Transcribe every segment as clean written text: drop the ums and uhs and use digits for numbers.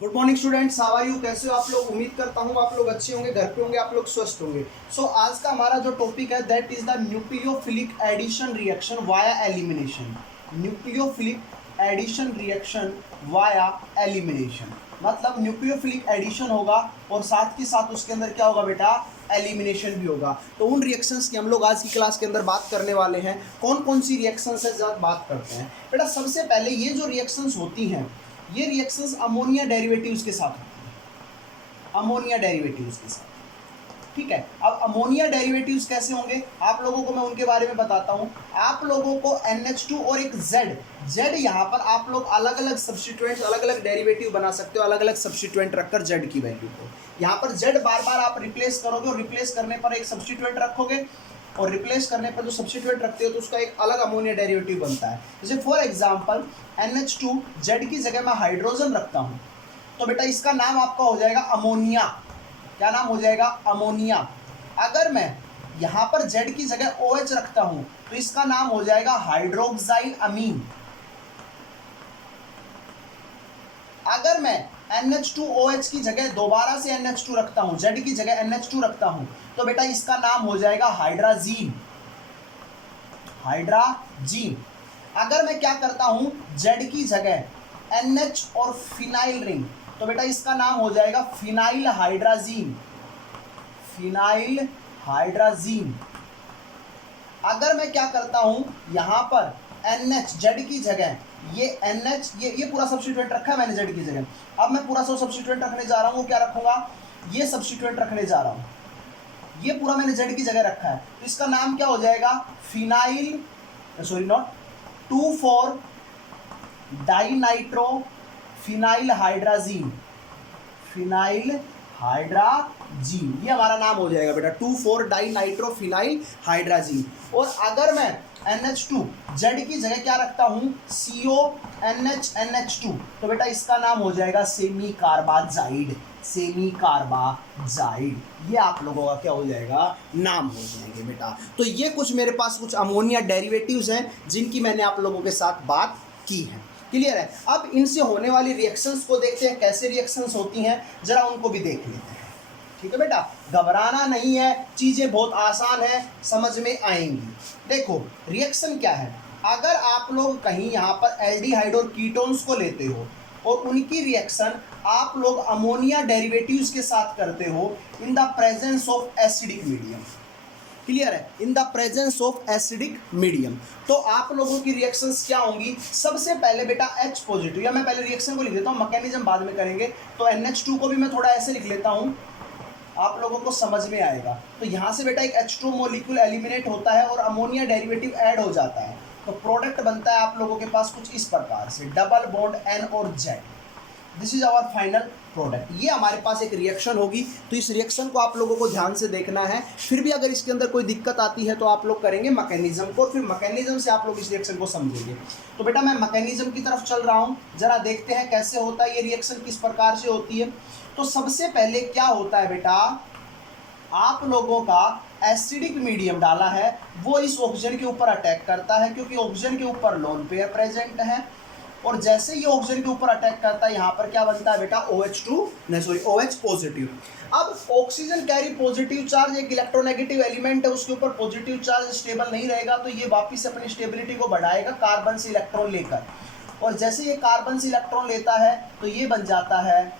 Good morning students, how are you? कैसे हो आप लोग? उम्मीद करता हूँ आप लोग अच्छे होंगे, घर पे होंगे, आप लोग स्वस्थ होंगे। सो आज का हमारा जो टॉपिक है that is the nucleophilic addition reaction via elimination. Nucleophilic addition reaction via elimination मतलब न्यूक्लियोफिलिक एडिशन होगा और साथ के साथ उसके अंदर क्या होगा बेटा? एलिमिनेशन भी होगा। तो उन रिएक्शंस की हम लोग आज की क्लास के अंदर बात करने वाले हैं। कौन कौन सी रिएक्शंस है ज़्यादा बात करते हैं बेटा। सबसे पहले ये जो रिएक्शंस होती हैं, ये रिएक्शंस अमोनिया डेरिवेटिव्स के साथ होती है। अमोनिया डेरिवेटिव्स के साथ, ठीक है। अब अमोनिया डेरिवेटिव्स कैसे होंगे आप लोगों को मैं उनके बारे में बताता हूं। आप लोगों को NH2 और एक Z यहां पर आप लोग अलग अलग सब्स्टिट्यूएंट्स, अलग अलग डेरिवेटिव बना सकते हो, अलग अलग सब्स्टिट्यूएंट रखकर Z की वैल्यू को। यहां पर Z बार बार आप रिप्लेस करोगे और रिप्लेस करने पर एक सब्स्टिट्यूएंट रखोगे और रिप्लेस करने पर जो सब्स्टिट्यूएंट रखते हो तो उसका एक अलग अमोनिया डेरिवेटिव बनता है। जैसे फॉर एग्जांपल NH2 Z की जगह मैं हाइड्रोजन रखता हूं तो बेटा इसका नाम आपका हो जाएगा अमोनिया। क्या नाम हो जाएगा? अमोनिया। अगर मैं यहां पर Z की जगह OH रखता हूं तो इसका नाम हो जाएगा हाइड्रोक्साइल अमीन। अगर मैं NH2OH की जगह दोबारा से NH2 रखता हूं, Z की जगह NH2 रखता हूं तो बेटा इसका नाम हो जाएगा हाइड्राजीन। हाइड्राजीन। अगर मैं क्या करता हूं Z की जगह NH और फिनाइल रिंग तो बेटा इसका नाम हो जाएगा फिनाइल हाइड्राजीन। Phenyl hydrazine. अगर मैं क्या करता हूं यहां पर NH Z की जगह ये NH ये पूरा सब्स्टिट्यूएंट रखा है मैंने Z की जगह। अब मैं पूरा सब्स्टिट्यूएंट रखने जा रहा हूं, वो क्या रखूंगा? ये सब्स्टिट्यूएंट रखने जा रहा हूं। ये पूरा मैंने Z की जगह रखा है तो इसका नाम क्या हो जाएगा? Phenyl, sorry not 2,4 dinitro phenyl hydrazine. Phenyl hydrazine ये हमारा नाम हो जाएगा बेटा 2,4 डाइनाइट्रो फिनाइल हाइड्राजीन। और अगर मैं NH2 Z की जगह क्या रखता हूं? CONH तो बेटा इसका नाम हो जाएगा सेमी कार्बाजाइड। सेमी कार्बाजाइड ये आप लोगों का क्या हो जाएगा? नाम हो जाएंगे बेटा। तो ये कुछ मेरे पास कुछ अमोनिया डेरिवेटिव्स हैं जिनकी मैंने आप लोगों के साथ बात की है। क्लियर है? अब इनसे होने वाली रिएक्शंस को देखते हैं, कैसे रिएक्शंस होती हैं जरा उनको भी देख लेते हैं। ठीक है बेटा, घबराना नहीं है, चीजें बहुत आसान है, समझ में आएंगी। देखो रिएक्शन क्या है। अगर आप लोग कहीं यहाँ पर एल्डिहाइड और कीटोन्स को लेते हो और उनकी रिएक्शन आप लोग अमोनिया डेरिवेटिव्स के साथ करते हो in the presence of acidic medium. Clear है? In the presence of acidic medium तो आप लोगों की रिएक्शंस क्या होंगी? सबसे पहले बेटा H पॉजिटिव, या मैं पहले रिएक्शन को लिख देता हूँ, मैकेनिज्म बाद में करेंगे। तो NH2 को भी मैं थोड़ा ऐसे लिख लेता हूँ, आप लोगों को समझ में आएगा। तो यहाँ से बेटा एक H2 मॉलिक्यूल एलिमिनेट होता है और अमोनिया डेरिवेटिव ऐड हो जाता है तो प्रोडक्ट बनता है आप लोगों के पास कुछ इस प्रकार से, डबल बॉन्ड N और Z। This is our final product. ये हमारे पास एक रिएक्शन होगी तो इस रिएक्शन को आप लोगों को ध्यान से देखना है। फिर भी अगर इसके अंदर कोई दिक्कत आती है तो आप लोग करेंगे मैकेनिज्म को, फिर मैकेनिज्म से आप लोग इस रिएक्शन को समझेंगे। तो बेटा मैं मैकेनिज्म की तरफ चल रहा हूँ, जरा देखते हैं कैसे होता है ये रिएक्शन, किस प्रकार से होती है। तो सबसे पहले क्या होता है बेटा, आप लोगों का एसिडिक मीडियम डाला है वो इस ऑक्सीजन के ऊपर अटैक करता है क्योंकि ऑक्सीजन के ऊपर लोन पेयर प्रेजेंट है। और जैसे ये ऑक्सीजन के ऊपर अटैक करता है यहाँ पर क्या बनता है बेटा? OH positive. अब ऑक्सीजन कैरी पॉजिटिव चार्ज, एक इलेक्ट्रोनेगेटिव एलिमेंट है, उसके ऊपर पॉजिटिव चार्ज स्टेबल नहीं रहेगा तो ये वापस अपनी स्टेबिलिटी को बढ़ाएगा कार्बन से इलेक्ट्रॉन लेकर। और जैसे ये कार्बन से इलेक्ट्रॉन लेता है तो ये बन जाता है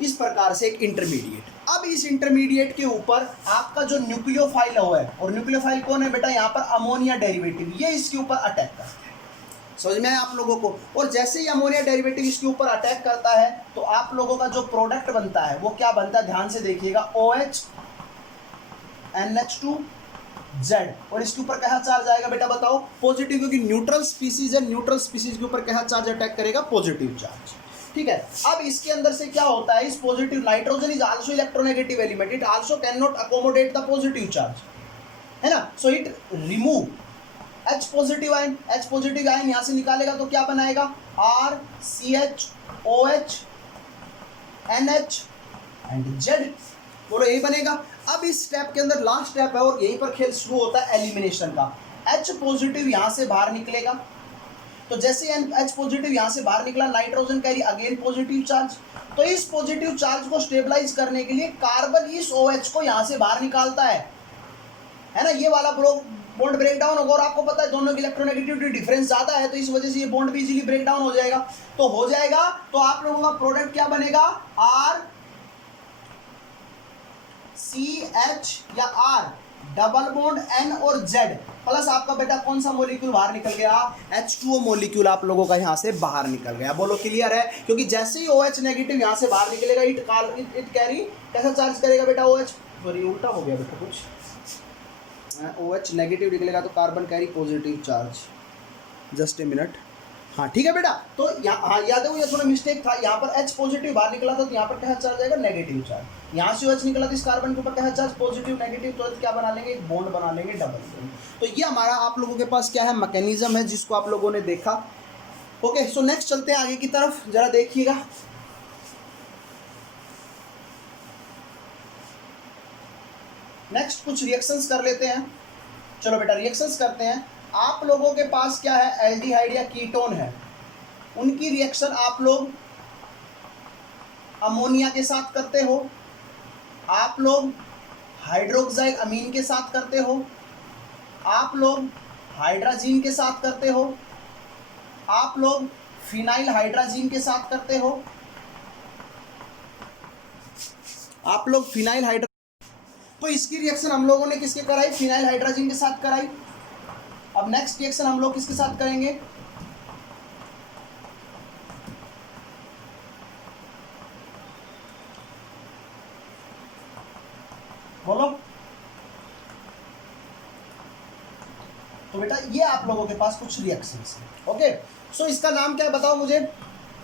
इस प्रकार से एक इंटरमीडिएट। अब इस इंटरमीडिएट के ऊपर आपका जो न्यूक्लियोफाइल हुआ है, और न्यूक्लियोफाइल कौन है बेटा? यहाँ पर अमोनिया डेरिवेटिव, ये इसके ऊपर अटैक करता है। समझ में आया आप लोगों को? और जैसे ही अमोनिया डेरिवेटिव इसके ऊपर अटैक करता है तो आप लोगों का जो प्रोडक्ट बनता है वो क्या बनता है? ध्यान से देखिएगा, OH NH2 Z। और इसके ऊपर क्या चार्ज आएगा बेटा? बताओ। पॉजिटिव, क्योंकि न्यूट्रल स्पीसीज है, न्यूट्रल स्पीसीज के ऊपर क्या चार्ज अटैक करेगा? Positive charge. ठीक है। अब इसके अंदर से क्या होता है? इस positive, nitrogen is also electronegative element, it also can not accommodate the positive charge, है ना। So it remove H positive ion. H positive ion यहां से निकालेगा तो क्या बनाएगा? RCHOH NH and Z। बोलो यही बनेगा। अब इस स्टेप के अंदर लास्ट स्टेप है और यहीं पर खेल शुरू होता है एलिमिनेशन का। H पॉजिटिव यहां से बाहर निकलेगा तो जैसे एच पॉजिटिव यहाँ से बाहर निकला, nitrogen carry again positive charge. तो इस पॉजिटिव चार्ज को स्टेबलाइज करने के लिए कार्बन इस OH को यहाँ से बाहर निकालता है ना, ये वाला बॉन्ड ब्रेक डाउन होगा। और आपको पता है दोनों की इलेक्ट्रोनेगेटिविटी डिफरेंस ज्यादा है, तो इस वजह से ये बॉन्ड भी इजीली ब्रेक डाउन हो जाएगा। तो हो जाएगा, तो आप लोगों का प्रोडक्ट क्या बनेगा, RCH या R डबल बॉन्ड N और Z प्लस आपका बेटा कौन सा मॉलिक्यूल बाहर निकल गया, H2O मॉलिक्यूल आप लोगों का यहाँ से बाहर निकल गया। बोलो क्लियर है? क्योंकि जैसे ही OH नेगेटिव यहाँ से बाहर निकलेगा इट कैरी कैसा चार्ज करेगा बेटा OH, सॉरी उल्टा हो गया बेटा कुछ, OH नेगेटिव निकलेगा तो carbon carry positive charge. Just a minute, हाँ ठीक है बेटा। तो यहाँ हाँ याद है, ये थोड़ा मिस्टेक था, यहाँ पर H पॉजिटिव बाहर निकला था तो यहाँ पर क्या चार्ज आएगा, नेगेटिव चार्ज। यहाँ से OH निकला तो इस कार्बन के ऊपर क्या चार्ज, पॉजिटिव नेगेटिव, तो क्या बना लेंगे, एक बॉन्ड बना लेंगे, डबल बॉन्ड। तो ये हमारा आप लोगों के पास क्या है, मैकेनिज्म है जिसको आप लोगों ने देखा। ओके, सो नेक्स्ट चलते हैं आगे की तरफ, जरा देखिएगा। नेक्स्ट कुछ रिएक्शंस कर लेते हैं। चलो बेटा रिएक्शंस करते हैं। आप लोगों के पास क्या है, एल्डिहाइड या कीटोन है, उनकी रिएक्शन आप लोग अमोनिया के साथ करते हो, आप लोग हाइड्रोक्साइल अमीन के साथ करते हो, आप लोग हाइड्राजीन के साथ करते हो, आप लोग फिनाइल हाइड्राजीन के साथ करते हो, आप लोग फिनाइल हाइड्रा, तो इसकी रिएक्शन हम लोगों ने किसके कराई, फिनाइल हाइड्राजीन के साथ कराई। अब नेक्स्ट रिएक्शन हम लोग किसके साथ करेंगे, बोलो। तो बेटा ये आप लोगों के पास कुछ रिएक्शंस हैं। ओके, सो इसका नाम क्या है बताओ मुझे,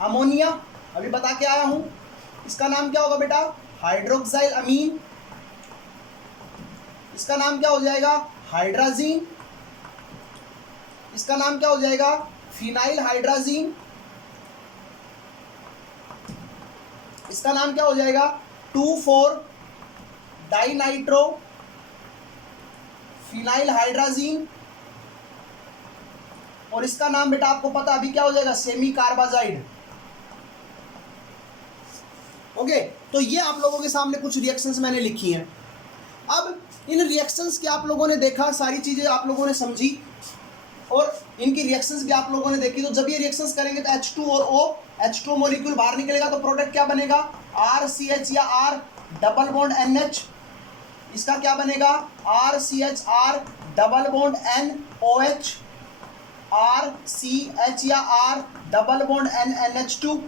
अमोनिया अभी बता के आया हूं, इसका नाम क्या होगा बेटा, हाइड्रोक्साइल अमीन, इसका नाम क्या हो जाएगा, हाइड्राजीन, इसका नाम क्या हो जाएगा, फिनाइल हाइड्राजीन, इसका नाम क्या हो जाएगा, 2,4 डाइनाइट्रो फिनाइल हाइड्राजीन, और इसका नाम बेटा आपको पता अभी क्या हो जाएगा, सेमी कार्बाजाइड। ओके, तो ये आप लोगों के सामने कुछ रिएक्शंस मैंने लिखी हैं। अब इन रिएक्शंस के आप लोगों ने देखा, सारी चीजें आप लोगों ने समझी और इनकी रिएक्शंस भी आप लोगों ने देखी। तो जब ये रिएक्शंस करेंगे तो H2 और O, H2 मॉलिक्यूल बाहर निकलेगा तो प्रोडक्ट क्या बनेगा, RCH या R डबल बॉन्ड NH, इसका क्या बनेगा, RCH R double bond NOH, RCH या R डबल बॉन्ड NH2,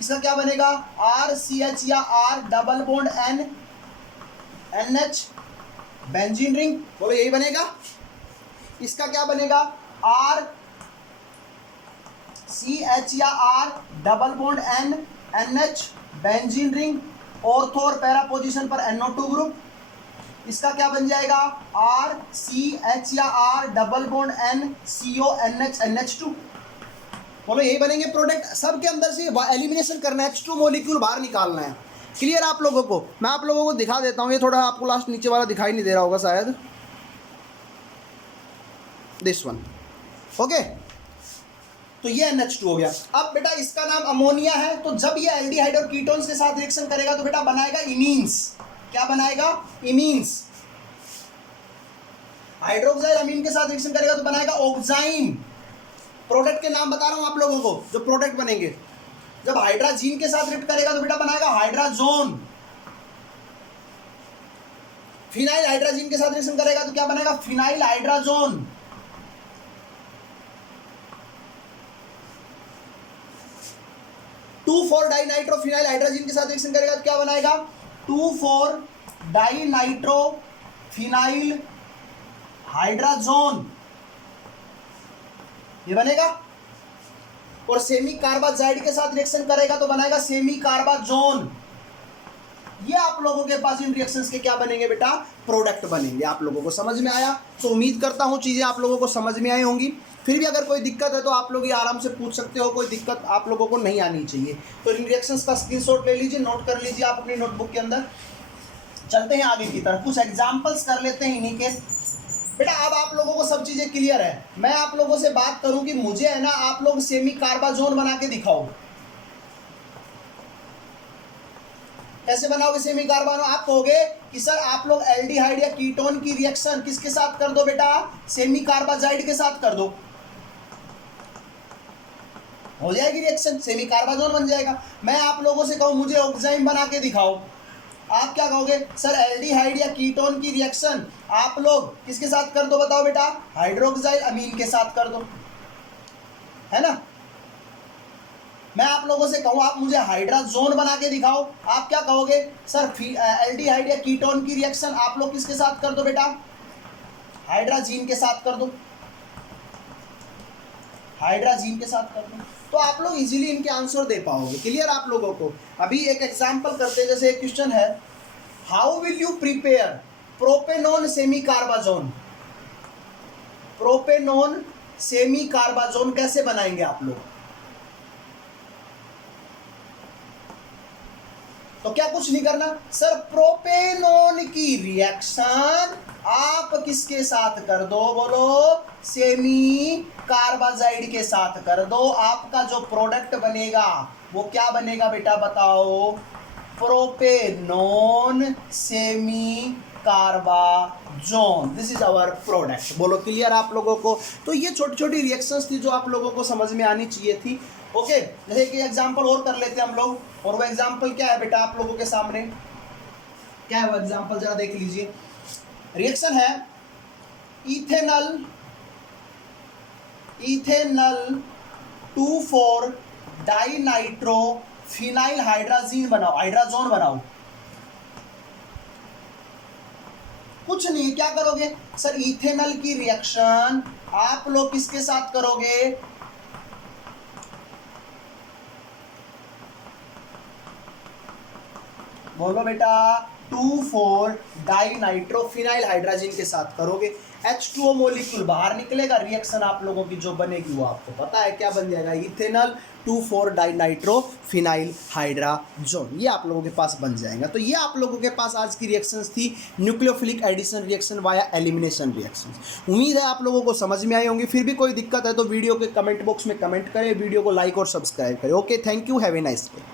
इसका क्या बनेगा, RCH या R double bond NH benzene ring, बोलो यही बनेगा। इसका क्या बनेगा, RCH या R double bond NH benzene ring, ortho और पैरा पोजीशन पर NO2 ग्रुप, इसका क्या बन जाएगा, RCH या R double bond NCO NH NH2, बोलो यही बनेंगे प्रोडक्ट। सब के अंदर से एलिमिनेशन करना है, H2 मॉलिक्यूल बाहर निकालना है। क्लियर आप लोगों को? मैं आप लोगों को दिखा देता हूँ, ये थोड़ा आपको लास्ट नीचे वाला दिखाई नहीं दे रहा होगा शायद, दिस वन। ओके, तो ये NH2 हो गया। अब बेटा इसका नाम अमोनिया है, तो जब ये एल्डिहाइड और कीटोन्स के साथ रिएक्शन करेगा तो बेटा बनाएगा इमीन्स। क्या बनाएगा, इमीन्स। हाइड्रोक्साइल अमीन के साथ रिएक्शन करेगा तो बनाएगा ऑक्साइन। प्रोडक्ट के नाम बता रहा हूं आप लोगों को जो प्रोडक्ट बनेंगे। जब हाइड्राजीन के साथ रिएक्ट करेगा तो बेटा बनाएगा हाइड्राजोन। फिनाइल हाइड्राजीन के साथ रिएक्शन करेगा तो क्या बनेगा, phenyl hydrazone. Two four dinitro phenyl hydrazine के साथ रिएक्शन करेगा तो क्या बनाएगा, 2,4 डाइनाइट्रो फिनाइल हाइड्राजोन, ये बनेगा। और सेमी कार्बाजाइड के साथ रिएक्शन करेगा तो बनाएगा सेमी कार्बाजोन। ये आप लोगों के पास इन रिएक्शंस के क्या बनेंगे बेटा, प्रोडक्ट बनेंगे। आप लोगों को समझ में आया? तो उम्मीद करता हूं चीजें आप लोगों को समझ में आई होंगी। फिर भी अगर कोई दिक्कत है तो आप लोग ये आराम से पूछ सकते हो, कोई दिक्कत आप लोगों को नहीं आनी चाहिए। तो इन रिएक्शंस का स्क्रीनशॉट ले लीजिए, नोट कर लीजिए आप अपनी नोटबुक के अंदर। चलते हैं आगे की तरफ, कुछ एग्जाम्पल्स कर लेते हैं इन्हीं के। बेटा अब आप लोगों को सब चीजें क्लियर है। मैं आप लोगों से बात करूं कि मुझे है ना आप लोग सेमी कार्बाजोन बना के दिखाओ। कैसे बनाओगे सेमी कार्बानो? आप कहोगे कि सर आप लोग एल्डिहाइड या कीटोन की रिएक्शन किसके साथ कर दो बेटा? सेमी कार्बाजाइड के साथ कर दो, हो जाएगी रिएक्शन, सेमी कार्बाजोन बन जाएगा। मैं आप लोगों से कहूं मुझे ऑक्साइम बना के दिखाओ, आप क्या कहोगे? सर एल्डिहाइड या कीटोन की रिएक्शन आप लोग किसके साथ कर दो बताओ बेटा? हाइड्रोक्साइल अमीन के साथ कर दो, है ना। मैं आप लोगों से कहूं आप मुझे हाइड्राजोन बना के दिखाओ, आप क्या कहोगे? सर एल्डिहाइड या कीटोन की रिएक्शन आप लोग किसके साथ कर दो बेटा? हाइड्राजीन के साथ कर दो, हाइड्राजीन के साथ कर दो। तो आप लोग इजीली इनके आंसर दे पाओगे। क्लियर आप लोगों को? अभी एक एग्जांपल करते हैं, जैसे एक क्वेश्चन है, how will you prepare propanone semi carbazone? Propanone semi carbazone कैसे बनाएंगे आप लोग? तो क्या कुछ नहीं करना सर, प्रोपेनोन की रिएक्शन आप किसके साथ कर दो? बोलो, सेमी कार्बाजाइड के साथ कर दो। आपका जो प्रोडक्ट बनेगा वो क्या बनेगा बेटा बताओ? Propanone semi carbazone, this is our product. बोलो क्लियर आप लोगों को? तो ये छोटी छोटी रिएक्शंस थी जो आप लोगों को समझ में आनी चाहिए थी। ओके, जैसे कि एग्जांपल और कर लेते हैं हम लोग, और वो एग्जांपल क्या है बेटा आप लोगों के सामने? क्या है वो एग्जांपल, जरा देख लीजिए। रिएक्शन है इथेनल 2,4 डाइनाइट्रो फिनाइल हाइड्राजीन बनाओ, हाइड्राजोन बनाओ। कुछ नहीं, क्या करोगे सर? इथेनल की रिएक्शन आप लोग किसके साथ करोगे? बोलो बेटा, 2,4 डाइनाइट्रोफिनाइल हाइड्रोजन के साथ करोगे, H2O मॉलिक्यूल बाहर निकलेगा, रिएक्शन आप लोगों की जो बनेगी वो आपको पता है क्या बन जाएगा? इथेनल 2,4 डाइनाइट्रोफिनाइल हाइड्रोजन, ये आप लोगों के पास बन जाएगा। तो ये आप लोगों के पास आज की रिएक्शंस थी, nucleophilic addition reaction via elimination reaction. उम्मीद है आप लोगों को समझ में आई होंगी। फिर भी कोई दिक्कत है तो वीडियो के कमेंट बॉक्स में कमेंट करें, वीडियो को लाइक और सब्सक्राइब करें। Okay, thank you, have a nice day.